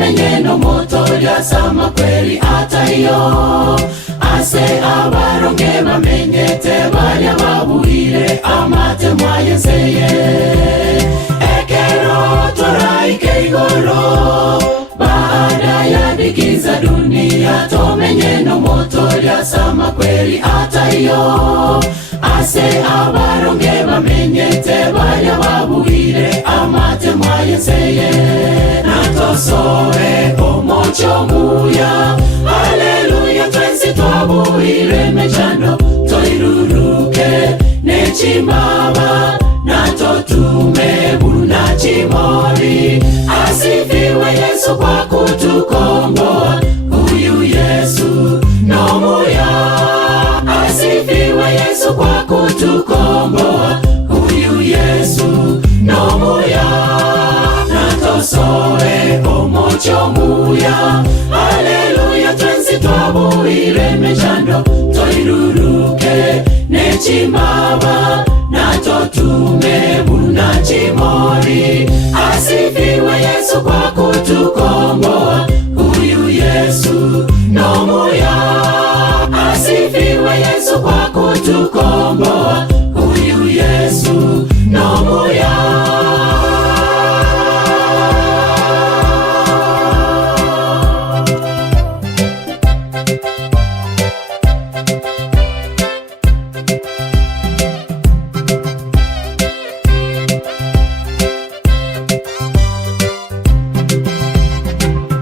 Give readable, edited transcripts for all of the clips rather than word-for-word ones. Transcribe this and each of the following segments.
tomenye no moto lya sama kweli atayo ase abaronge bamenyete balya babuhire amate mwayenseye ekero toraike igoro baada ya dikiza dunia tomenye no moto lya sama kweli atayo ase abaronge bamenyete balya babuhire amate mwayenseye natosoe omocho muya haleluya twensi twabuhire mechando toiruruke nechimaba natotume buna chimori asifiwe Yesu kwa kutukomboa huyu Yesu nomuya asifiwe Yesu kwa kutukomboa huyu Yesu nomuya natosoe omocho muya haleluya twensi twabuhire mechando toiruruke nechimaba natotume buna chimori asifiwe Yesu kwa kutukomboa huyu Yesu nomuya asifiwe Yesu kwa kutukomboa huyu Yesu nomuya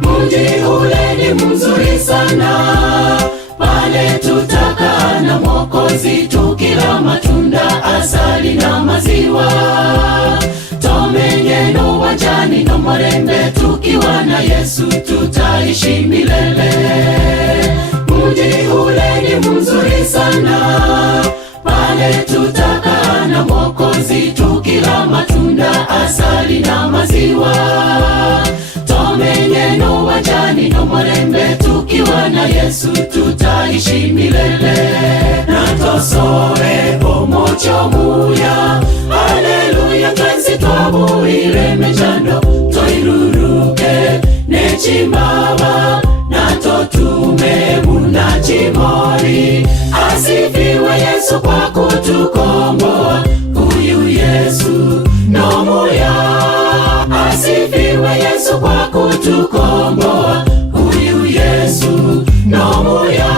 Mji ule ni mzuri sana, pale tutakaa na Mwokozi tukila matunda, asali na maziwa. Tomenye no wanjani no morembe, tukiwa na Yesu tutaishi milele. Mji ule ni mzuri sana, pale tutakaa na Mwokozi tukila matunda, asali na maziwa. Tomenye no wanjani no morembe, tukiwa na Yesu tutaishi milele. Natosoe omocho muya haleluya twensi twabuhire mechando toiruruke nechimaba natotume buna chimori asifiwe Yesu kwa kutukomboa huyu Yesu nomuya asifiwe Yesu kwa kutukomboa huyu Yesu nomuya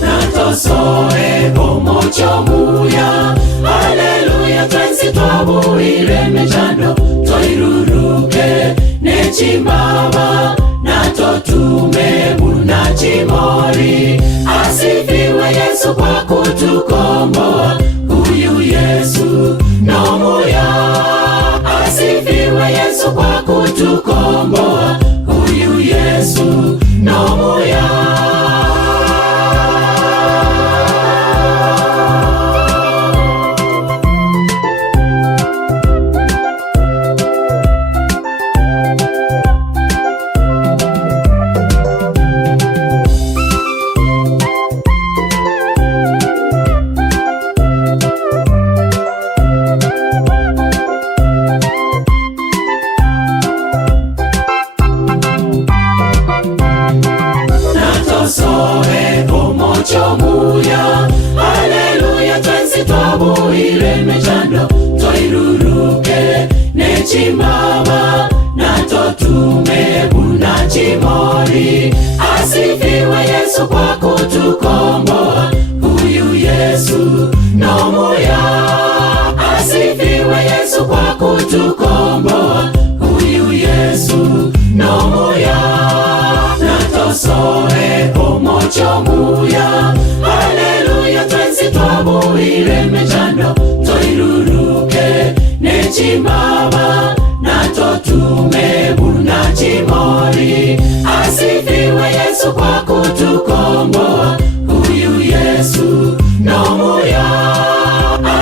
natosoe omocho muya haleluya twensi twabuhire mechando toiruruke nechimaba natotume buna chimori asifiwe Yesu kwa kutukomboa huyu Yesu nomuya asifiwe Yesu kwa kutukomboa huyu Yesu nomuya natosoe omocho muya haleluya twensi twabuhire mechando toiruruke nechimaba natotume buna chimori asifiwe Yesu kwa kutukomboa huyu Yesu nomuya asifiwe Yesu kwa kutukomboa huyu Yesu nomuya natosoe omocho muya haleluya twensi twabuhire mechando toiruruke nechimaba natotume buna chimori asifiwe Yesu kwa kutukomboa huyu Yesu nomuya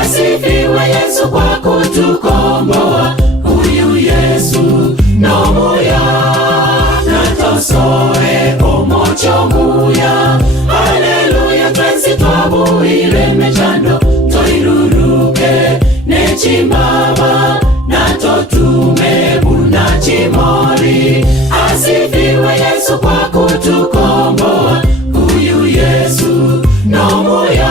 asifiwe Yesu kwa kutukomboa huyu Yesu nomuya natosoe omocho muya haleluya twensi twabuhire mechando toiruruke nechimaba natotume buna chimori asi Yesu kwa kutukomboa, huyu Yesu nomuya.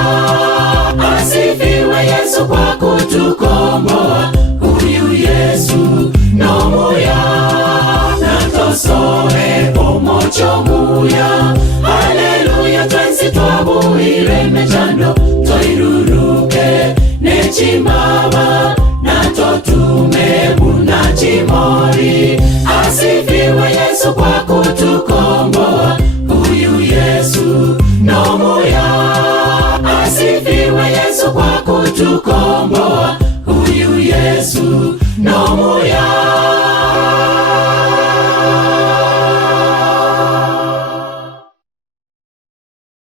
Asifiwe Yesu kwa kutukomboa, huyu Yesu nomuya. Natosoe omocho muya, haleluya. Twensi twabuhire mechando, toiruruke nechimaba, natotume buna chimori. Asifiwe Yesu kwa kutukomboa, huyu Yesu nomuya. Asifiwe Yesu kwa kutukomboa, huyu Yesu nomuya.